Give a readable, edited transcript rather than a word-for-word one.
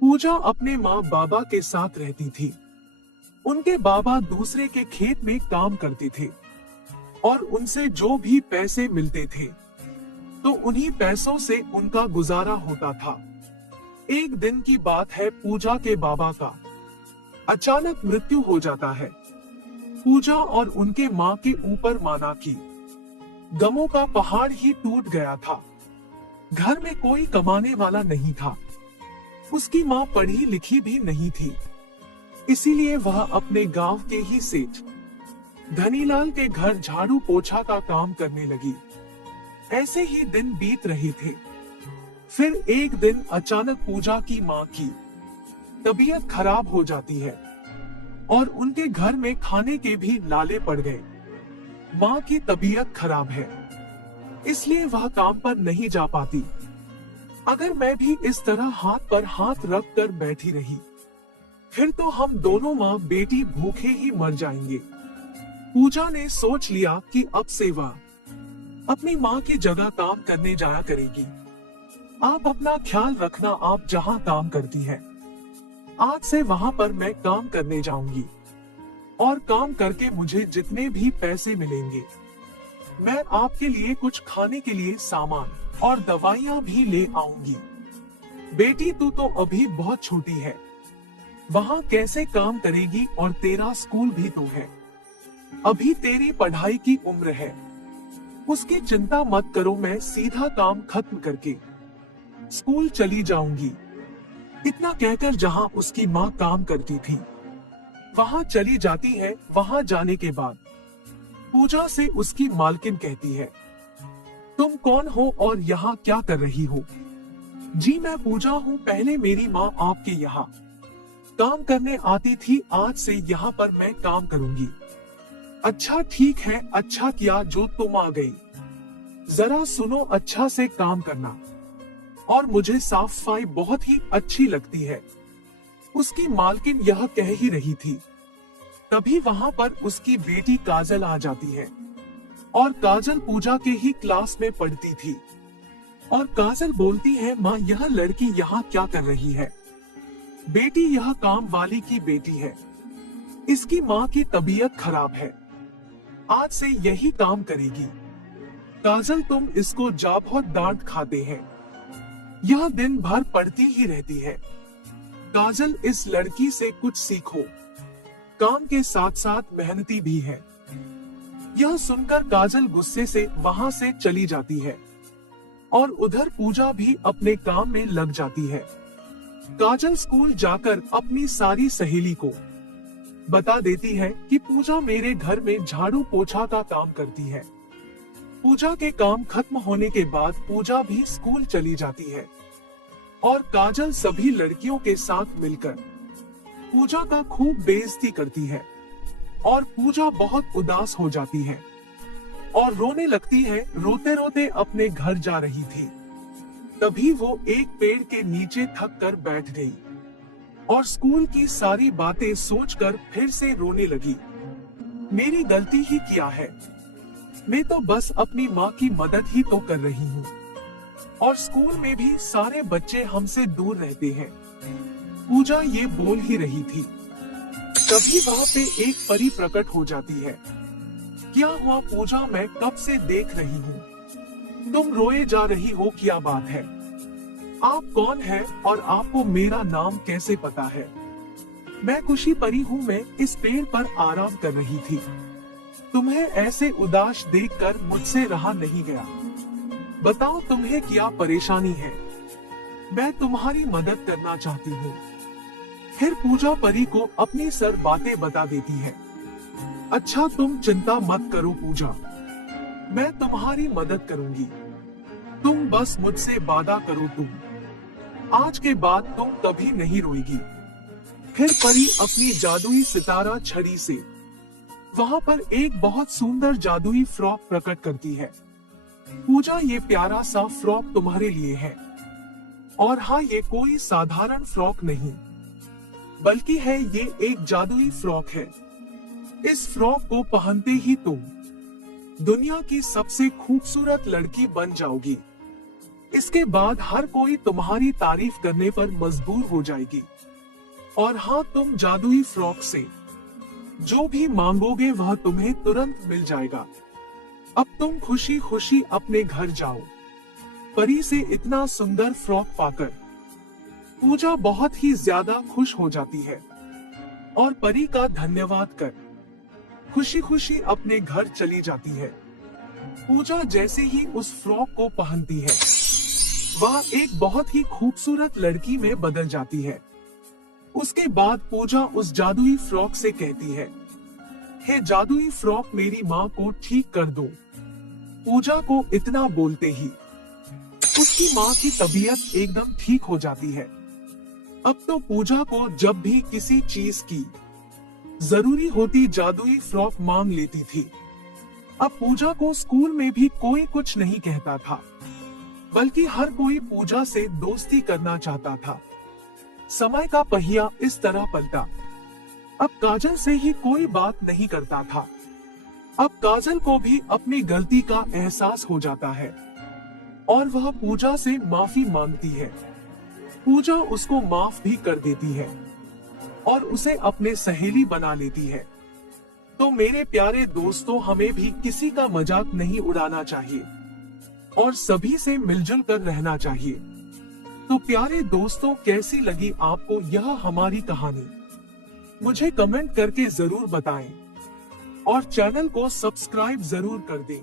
पूजा अपने माँ बाबा के साथ रहती थी। उनके बाबा दूसरे के खेत में काम करते थे और उनसे जो भी पैसे मिलते थे तो उन्हीं पैसों से उनका गुजारा होता था। एक दिन की बात है, पूजा के बाबा का अचानक मृत्यु हो जाता है। पूजा और उनके माँ के ऊपर माना कि गमों का पहाड़ ही टूट गया था। घर में कोई कमाने वाला नहीं था। उसकी माँ पढ़ी लिखी भी नहीं थी, इसीलिए वह अपने गांव के ही सेठ धनीलाल के घर झाड़ू पोछा का काम करने लगी। ऐसे ही दिन बीत रहे थे। फिर एक दिन अचानक पूजा की माँ की तबीयत खराब हो जाती है और उनके घर में खाने के भी लाले पड़ गए। माँ की तबीयत खराब है, इसलिए वह काम पर नहीं जा पाती। अगर मैं भी इस तरह हाथ पर हाथ रख कर बैठी रही, फिर तो हम दोनों माँ बेटी भूखे ही मर जाएंगे। पूजा ने सोच लिया कि अब से वह अपनी माँ की जगह काम करने जाया करेगी। आप अपना ख्याल रखना, आप जहाँ काम करती है, आज से वहाँ पर मैं काम करने जाऊंगी और काम करके मुझे जितने भी पैसे मिलेंगे, मैं आपके लिए कुछ खाने के लिए सामान और दवाइयाँ भी ले आऊंगी। बेटी तू तो अभी बहुत छोटी है, वहाँ कैसे काम करेगी, और तेरा स्कूल भी तो है, अभी तेरी पढ़ाई की उम्र है। उसकी चिंता मत करो, मैं सीधा काम खत्म करके स्कूल चली जाऊंगी। इतना कहकर जहाँ उसकी माँ काम करती थी वहाँ चली जाती है। वहाँ जाने के बाद पूजा से उसकी मालकिन कहती है, तुम कौन हो और यहाँ क्या कर रही हो? जी मैं पूजा हूँ, पहले मेरी माँ आपके यहाँ काम करने आती थी, आज से यहाँ पर मैं काम करूंगी। अच्छा ठीक है, अच्छा किया जो तुम आ गई। जरा सुनो, अच्छा से काम करना, और मुझे साफ सफाई बहुत ही अच्छी लगती है। उसकी मालकिन यह कह ही रही थी, तभी वहाँ पर उसकी बेटी काजल आ जाती है। और काजल पूजा के ही क्लास में पढ़ती थी। और काजल बोलती है, माँ यह लड़की यहाँ क्या कर रही है? बेटी यह काम वाली की बेटी है, इसकी माँ की तबीयत खराब है, आज से यही काम करेगी। काजल तुम इसको जा, बहुत डांट खाते हैं, यह दिन भर पढ़ती ही रहती है। काजल इस लड़की से कुछ सीखो, काम के साथ साथ मेहनती भी है। यह सुनकर काजल गुस्से से वहां से चली जाती है और उधर पूजा भी अपने काम में लग जाती है। काजल स्कूल जाकर अपनी सारी सहेली को बता देती है कि पूजा मेरे घर में झाड़ू पोछा का काम करती है। पूजा के काम खत्म होने के बाद पूजा भी स्कूल चली जाती है और काजल सभी लड़कियों के साथ मिलकर पूजा का खूब बेइज्जती करती है। और पूजा बहुत उदास हो जाती है और रोने लगती है। रोते रोते अपने घर जा रही थी, तभी वो एक पेड़ के नीचे थक कर बैठ गई और स्कूल की सारी बातें सोचकर फिर से रोने लगी। मेरी गलती ही क्या है, मैं तो बस अपनी माँ की मदद ही तो कर रही हूँ, और स्कूल में भी सारे बच्चे हमसे दूर रहते हैं। पूजा ये बोल ही रही थी, तभी वहाँ पे एक परी प्रकट हो जाती है। क्या हुआ पूजा, मैं कब से देख रही हूँ, तुम रोए जा रही हो, क्या बात है? आप कौन है और आपको मेरा नाम कैसे पता है? मैं खुशी परी हूँ, मैं इस पेड़ पर आराम कर रही थी। तुम्हें ऐसे उदास देखकर मुझसे रहा नहीं गया। बताओ तुम्हें क्या परेशानी है, मैं तुम्हारी मदद करना चाहती हूँ। फिर पूजा परी को अपनी सर बातें बता देती है। अच्छा तुम चिंता मत करो पूजा, मैं तुम्हारी मदद करूंगी, तुम बस मुझसे वादा करो, तुम आज के बाद तुम कभी नहीं रोएगी। फिर परी अपनी जादुई सितारा छड़ी से वहाँ पर एक बहुत सुंदर जादुई फ्रॉक प्रकट करती है। पूजा ये प्यारा सा फ्रॉक तुम्हारे लिए है, और हाँ ये कोई साधारण फ्रॉक नहीं, बल्कि है ये एक जादुई फ्रॉक है। इस फ्रॉक को पहनते ही तुम दुनिया की सबसे खूबसूरत लड़की बन जाओगी। इसके बाद हर कोई तुम्हारी तारीफ करने पर मजबूर हो जाएगी। और हाँ, तुम जादुई फ्रॉक से जो भी मांगोगे वह तुम्हें तुरंत मिल जाएगा। अब तुम खुशी खुशी अपने घर जाओ। परी से इतना सुंदर फ्रॉक पाकर पूजा बहुत ही ज्यादा खुश हो जाती है और परी का धन्यवाद कर खुशी खुशी अपने घर चली जाती है। पूजा जैसे ही उस फ्रॉक को पहनती है, वह एक बहुत ही खूबसूरत लड़की में बदल जाती है। उसके बाद पूजा उस जादुई फ्रॉक से कहती है, हे जादुई फ्रॉक, मेरी माँ को ठीक कर दो। पूजा को इतना बोलते ही उसकी माँ की तबीयत एकदम ठीक हो जाती है। अब तो पूजा को जब भी किसी चीज की जरूरी होती, जादुई फ्रॉक मांग लेती थी। अब पूजा को स्कूल में भी कोई कुछ नहीं कहता था, बल्कि हर कोई पूजा से दोस्ती करना चाहता था। समय का पहिया इस तरह पलटा। अब काजल से ही कोई बात नहीं करता था। अब काजल को भी अपनी गलती का एहसास हो जाता है और वह पूजा से माफी मांगती है। पूजा उसको माफ भी कर देती है और उसे अपने सहेली बना लेती है। तो मेरे प्यारे दोस्तों, हमें भी किसी का मजाक नहीं उड़ाना चाहिए और सभी से मिलजुल कर रहना चाहिए। तो प्यारे दोस्तों, कैसी लगी आपको यह हमारी कहानी? मुझे कमेंट करके जरूर बताएं और चैनल को सब्सक्राइब जरूर कर दें।